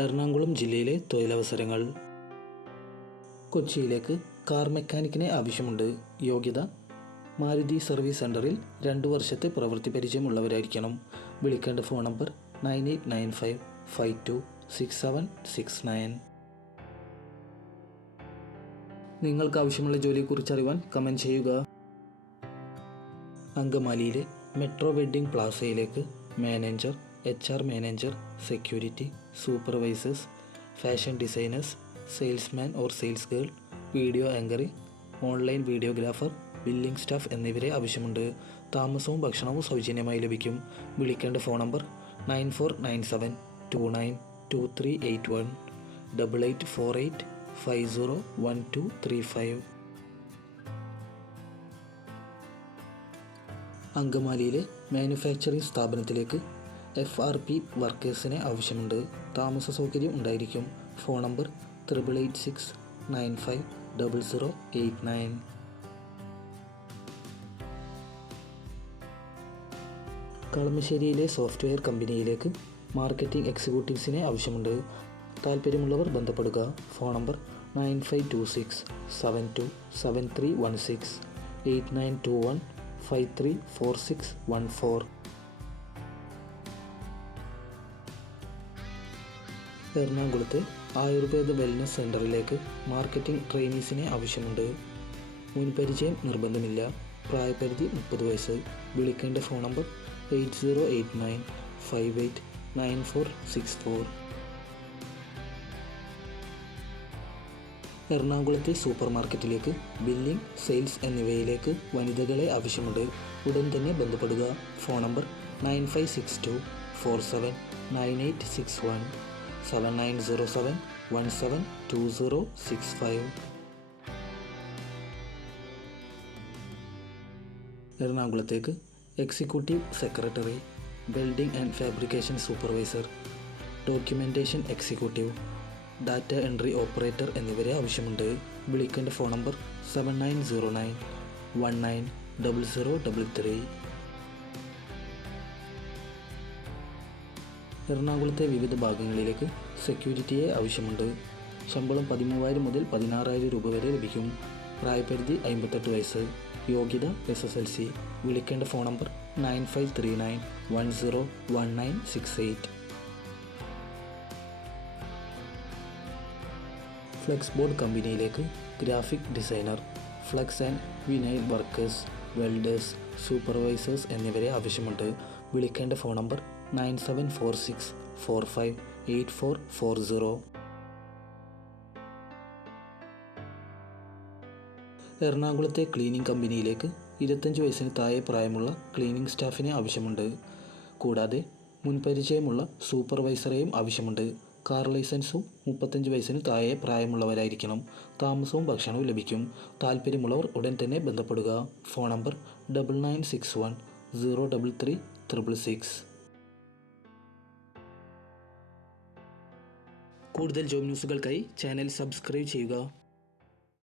എറണാകുളം ജില്ലയിലെ തൊഴിലവസരങ്ങൾ. കൊച്ചിയിലേക്ക് കാർ മെക്കാനിക്കിനെ ആവശ്യമുണ്ട്. യോഗ്യത മാരുതി സർവീസ് സെൻ്ററിൽ 2 വർഷത്തെ പ്രവൃത്തി പരിചയമുള്ളവരായിരിക്കണം. വിളിക്കേണ്ട ഫോൺ നമ്പർ 9895526769. നിങ്ങൾക്ക് ആവശ്യമുള്ള ജോലിയെക്കുറിച്ച് അറിയാൻ കമൻറ്റ് ചെയ്യുക. അങ്കമാലിയിലെ മെട്രോ വെഡ്ഡിംഗ് പ്ലാസയിലേക്ക് manager, HR manager, security, supervisors, fashion designers, salesman or sales girl, video ആങ്കറി, ഓൺലൈൻ വീഡിയോഗ്രാഫർ, ബില്ലിംഗ് സ്റ്റാഫ് എന്നിവരെ ആവശ്യമുണ്ട്. താമസവും ഭക്ഷണവും സൗജന്യമായി ലഭിക്കും. വിളിക്കേണ്ട ഫോൺ നമ്പർ 9497292381 8848501235. അങ്കമാലിയിലെ മാനുഫാക്ചറിംഗ് സ്ഥാപനത്തിലേക്ക് FRP വർക്കേഴ്സിനെ ആവശ്യമുണ്ട്. താമസ സൗകര്യം ഉണ്ടായിരിക്കും. Phone number 8886950089. കളമശ്ശേരിയിലെ സോഫ്റ്റ്വെയർ കമ്പനിയിലേക്ക് മാർക്കറ്റിംഗ് എക്സിക്യൂട്ടീവ്സിനെ ആവശ്യമുണ്ട്. താൽപ്പര്യമുള്ളവർ ബന്ധപ്പെടുക. Phone number 9526727316 8921534614. എറണാകുളത്തെ ആയുർവേദ വെൽനസ് സെൻ്ററിലേക്ക് മാർക്കറ്റിംഗ് ട്രെയിനീസിനെ ആവശ്യമുണ്ട്. മുൻപരിചയം നിർബന്ധമില്ല. പ്രായപരിധി 30 വയസ്സ്. വിളിക്കേണ്ട ഫോൺ നമ്പർ 8089589464. എറണാകുളത്തെ സൂപ്പർ മാർക്കറ്റിലേക്ക് ബില്ലിംഗ്, സെയിൽസ് എന്നിവയിലേക്ക് വനിതകളെ ആവശ്യമുണ്ട്. ഉടൻ തന്നെ ബന്ധപ്പെടുക. Phone number 9562479861 7907172065. എറണാകുളത്തേക്ക് executive secretary, welding and fabrication supervisor, documentation executive, data entry operator എന്നിവരെ ആവശ്യമുണ്ട്. വിളിക്കേണ്ട ഫോൺ നമ്പർ 7909190033. എറണാകുളത്തെ വിവിധ ഭാഗങ്ങളിലേക്ക് സെക്യൂരിറ്റിയെ ആവശ്യമുണ്ട്. ശമ്പളം 13,000 മുതൽ 16,000 രൂപ വരെ ലഭിക്കും. പ്രായപരിധി 58 വയസ്സ്. യോഗ്യത SSLC. വിളിക്കേണ്ട ഫോൺ നമ്പർ 9539101968. ഫ്ലെക്സ് ബോർഡ് കമ്പനിയിലേക്ക് graphic designer, flex and vinyl workers, welders, supervisors എന്നിവരെ ആവശ്യമുണ്ട്. വിളിക്കേണ്ട ഫോൺ നമ്പർ 9746458440. എറണാകുളത്തെ ക്ലീനിംഗ് കമ്പനിയിലേക്ക് 25 വയസ്സിന് താഴെ പ്രായമുള്ള ക്ലീനിംഗ് സ്റ്റാഫിനെ ആവശ്യമുണ്ട്. കൂടാതെ മുൻപരിചയമുള്ള സൂപ്പർവൈസറെയും ആവശ്യമുണ്ട്. കാർ ലൈസൻസും 35 വയസ്സിന് താഴെ പ്രായമുള്ളവരായിരിക്കണം. താമസവും ഭക്ഷണവും ലഭിക്കും. താൽപ്പര്യമുള്ളവർ ഉടൻ തന്നെ ബന്ധപ്പെടുക. Phone number 9961033666. കൂടുതൽ ജോബ് ന്യൂസുകൾക്കായി ചാനൽ സബ്സ്ക്രൈബ് ചെയ്യുക.